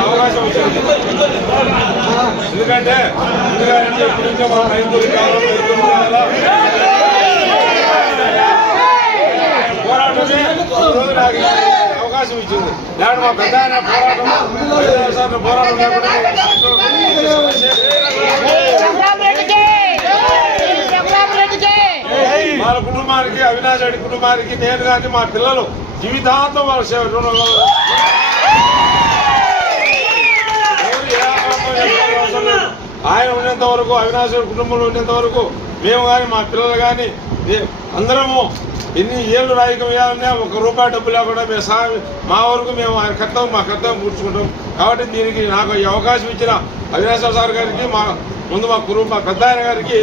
అవకాశం వచ్చింది. ఎందుకంటే ఎప్పుడు మన రైతులు పోరాటమే రోజు నాకు అవకాశం ఇచ్చింది. దాని మా పెద్ద పోరాటం వాళ్ళ కుటుంబానికి, అవినాష్ రెడ్డి కుటుంబానికి, నేను కానీ మా పిల్లలు జీవితాంతం వాళ్ళ సేవ ఆయన ఉన్నంత వరకు, అవినాష్ రెడ్డి కుటుంబంలో ఉన్నంత వరకు మేము కానీ మా పిల్లలు కానీ అందరము ఎన్ని ఏళ్ళు రాజకీయం వేయాలన్నా ₹1 డబ్బు లేకుండా మేము మా వరకు మేము ఆయన కర్తవ్యం మా కర్తవ్యం పూడ్చుకుంటాం. కాబట్టి దీనికి నాకు ఈ అవకాశం ఇచ్చిన అవినాష్ సార్ గారికి, మా ముందు మా పెద్ద ఆయన గారికి